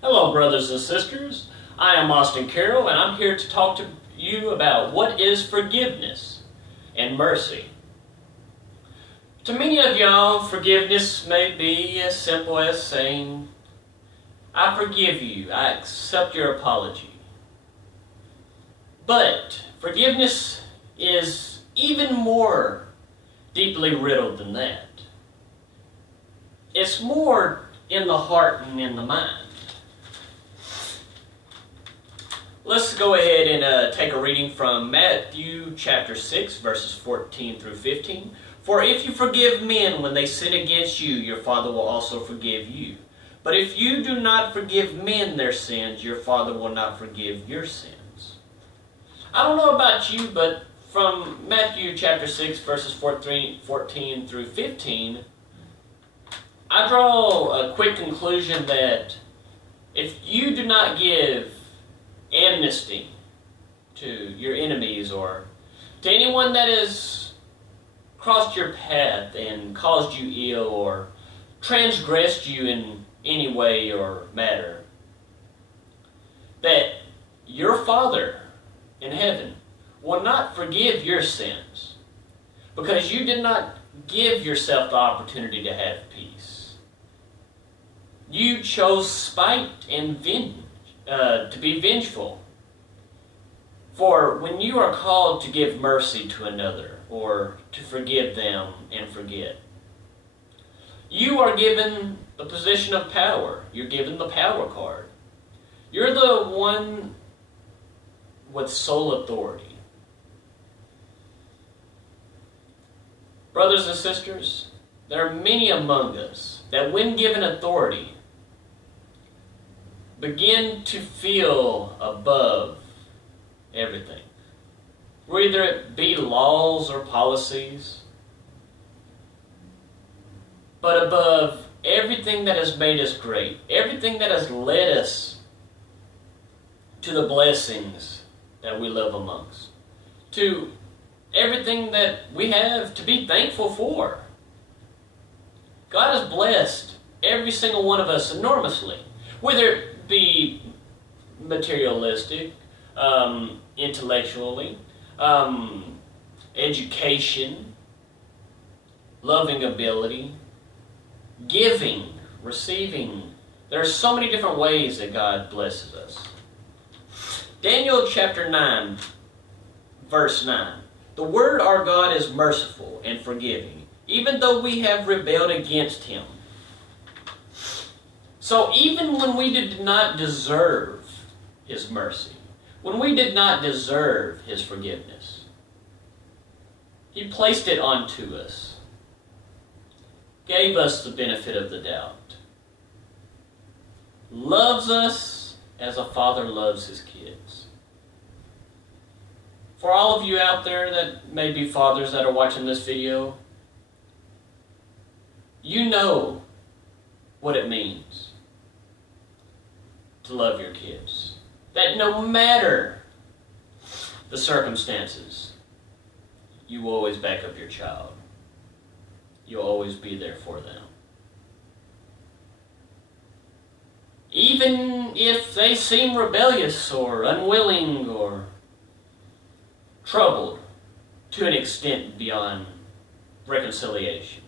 Hello, brothers and sisters. I am Austin Carroll, and I'm here to talk to you about what is forgiveness and mercy. To many of y'all, forgiveness may be as simple as saying, I forgive you, I accept your apology. But forgiveness is even more deeply riddled than that. It's more in the heart and in the mind. Let's go ahead and take a reading from Matthew chapter 6, verses 14 through 15. For if you forgive men when they sin against you, your Father will also forgive you. But if you do not forgive men their sins, your Father will not forgive your sins. I don't know about you, but from Matthew chapter 6, verses 14 through 15, I draw a quick conclusion that if you do not give amnesty to your enemies or to anyone that has crossed your path and caused you ill or transgressed you in any way or matter, that your Father in heaven will not forgive your sins because you did not give yourself the opportunity to have peace. You chose spite and to be vengeful. For when you are called to give mercy to another or to forgive them and forget, you are given the position of power. You're given the power card. You're the one with sole authority. Brothers and sisters, there are many among us that when given authority begin to feel above everything. Whether it be laws or policies, but above everything that has made us great, everything that has led us to the blessings that we live amongst, to everything that we have to be thankful for. God has blessed every single one of us enormously, whether it be materialistic, intellectually, education, loving ability, giving, receiving. There are so many different ways that God blesses us. Daniel chapter 9, verse 9. The Word our God is merciful and forgiving, even though we have rebelled against Him. So even when we did not deserve His mercy, when we did not deserve His forgiveness, He placed it onto us, gave us the benefit of the doubt, loves us as a father loves his kids. For all of you out there that may be fathers that are watching this video, you know what it means to love your kids. That no matter the circumstances, you will always back up your child. You'll always be there for them. Even if they seem rebellious or unwilling or troubled to an extent beyond reconciliation,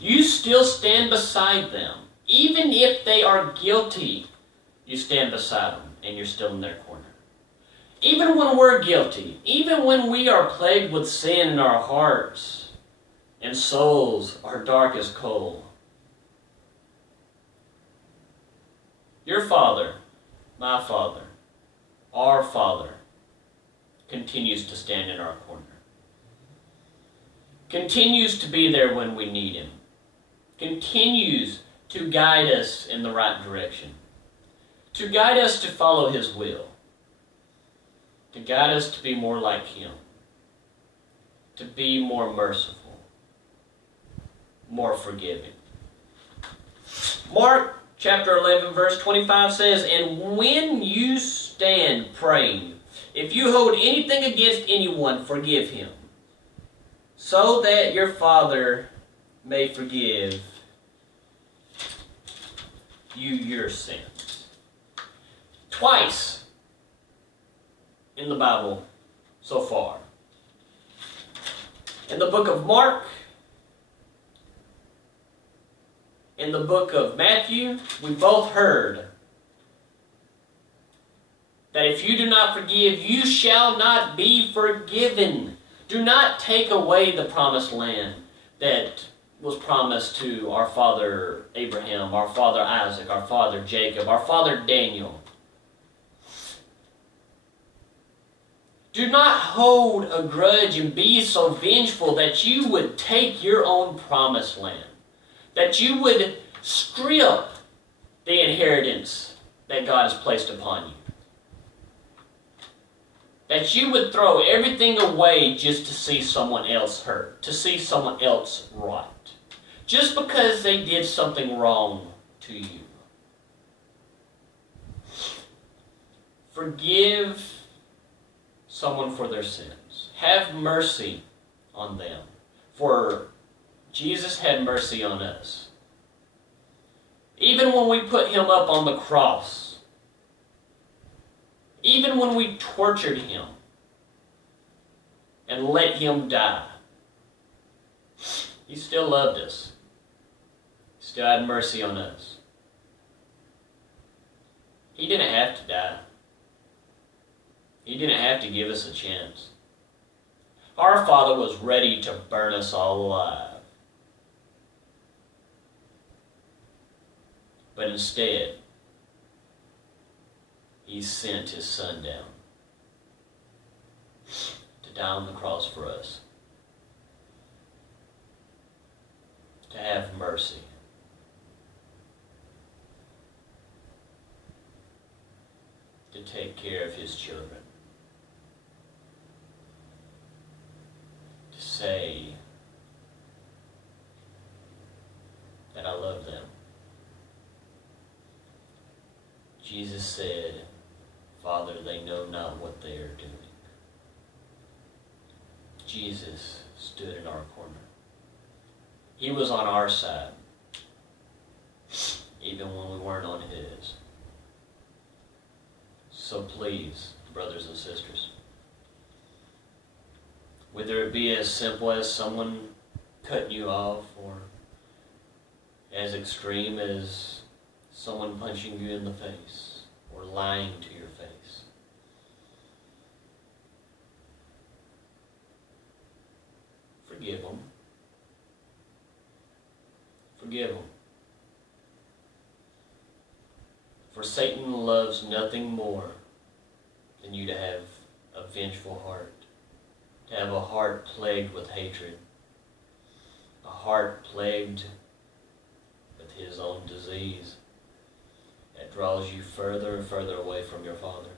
you still stand beside them. Even if they are guilty, you stand beside them and you're still in their corner. Even when we're guilty, even when we are plagued with sin in our hearts and souls are dark as coal, your Father, my Father, our Father, continues to stand in our corner. Continues to be there when we need Him. Continues to guide us in the right direction. To guide us to follow His will. To guide us to be more like Him. To be more merciful. More forgiving. Mark chapter 11 verse 25 says, and when you stand praying, if you hold anything against anyone, forgive him, so that your Father may forgive you your sins. twice in the Bible so far. In the book of Mark, in the book of Matthew, we both heard that if you do not forgive, you shall not be forgiven. Do not take away the promised land that was promised to our father Abraham, our father Isaac, our father Jacob, our father Daniel. Do not hold a grudge and be so vengeful that you would take your own promised land, that you would strip the inheritance that God has placed upon you, that you would throw everything away just to see someone else hurt, to see someone else rot, just because they did something wrong to you. Forgive someone for their sins. Have mercy on them, for Jesus had mercy on us. Even when we put him up on the cross, even when we tortured him and let him die, he still loved us. He still had mercy on us. He didn't have to die. He didn't have to give us a chance. Our Father was ready to burn us all alive. But instead, he sent his Son down to die on the cross for us, to have mercy. To take care of his children. To say that I love them. Jesus said, Father, they know not what they are doing. Jesus stood in our corner. He was on our side, even when we weren't on his. So please, brothers and sisters, whether it be as simple as someone cutting you off, or as extreme as someone punching you in the face, or lying to your face, forgive them. Forgive them. For Satan loves nothing more than you to have a vengeful heart, to have a heart plagued with hatred, a heart plagued with his own disease that draws you further and further away from your Father.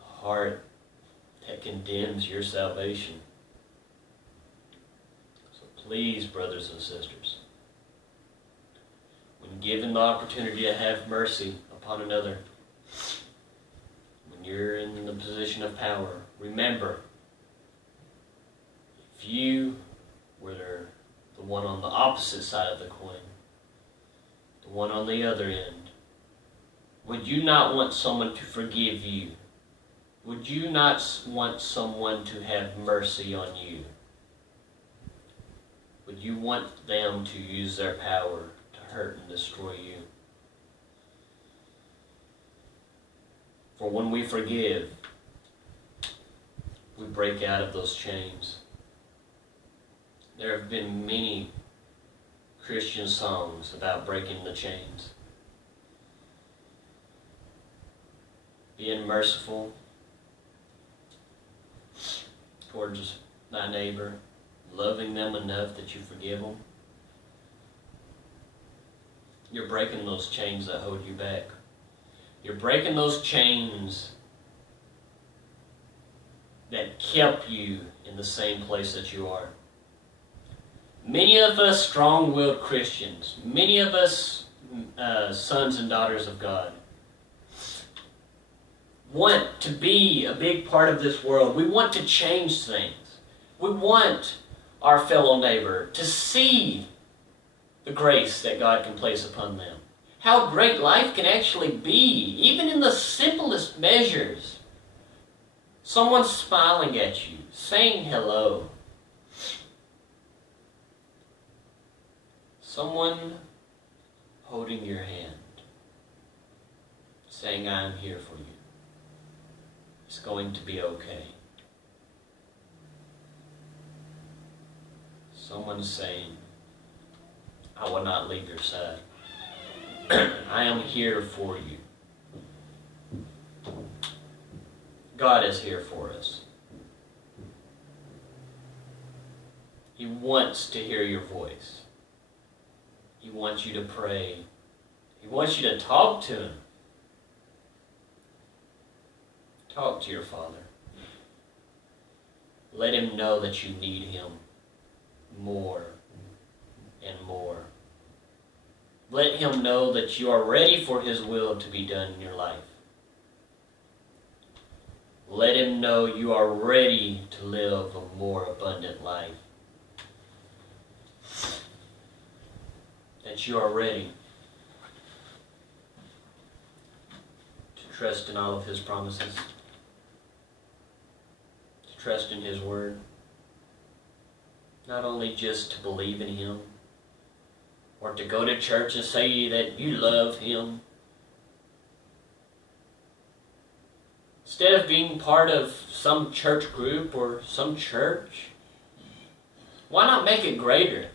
A heart that condemns your salvation. So please, brothers and sisters, when given the opportunity to have mercy upon another, when you're in the position of power, remember, if you were the one on the opposite side of the coin, the one on the other end, would you not want someone to forgive you? Would you not want someone to have mercy on you? Would you want them to use their power to hurt and destroy you? For when we forgive, we break out of those chains. There have been many Christian songs about breaking the chains. Being merciful towards thy neighbor, loving them enough that you forgive them. You're breaking those chains that hold you back. You're breaking those chains that kept you in the same place that you are. Many of us strong-willed Christians, many of us sons and daughters of God, want to be a big part of this world. We want to change things. We want our fellow neighbor to see the grace that God can place upon them. how great life can actually be, even in the simplest measures. Someone smiling at you, saying hello. Someone holding your hand, saying, I'm here for you. It's going to be okay. Someone saying, I will not leave your side. I am here for you. God is here for us. He wants to hear your voice. He wants you to pray. He wants you to talk to Him. Talk to your Father. Let Him know that you need Him more and more. Let Him know that you are ready for His will to be done in your life. Let Him know you are ready to live a more abundant life. That you are ready to trust in all of His promises, to trust in His Word, not only just to believe in Him, or to go to church and say that you love Him. Instead of being part of some church group or some church, why not make it greater?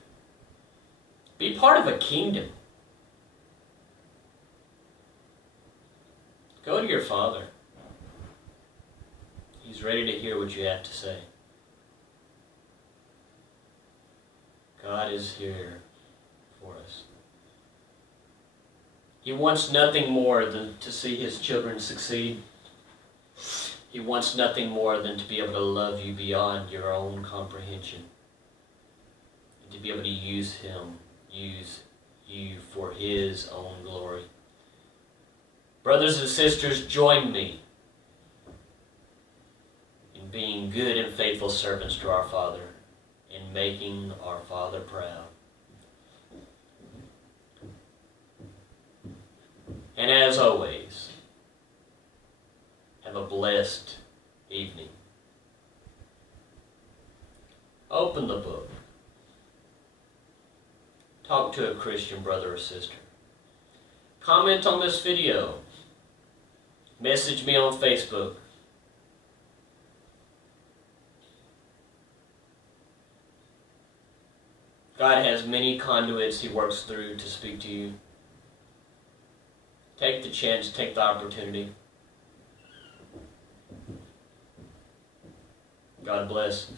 Be part of a kingdom. Go to your Father. He's ready to hear what you have to say. God is here for us. He wants nothing more than to see His children succeed. He wants nothing more than to be able to love you beyond your own comprehension. And to be able to use you for His own glory. Brothers and sisters, join me in being good and faithful servants to our Father, in making our Father proud. And as always, have a blessed evening. Open the book. Talk to a Christian brother or sister. Comment on this video. Message me on Facebook. God has many conduits He works through to speak to you. Take the chance, take the opportunity. God bless.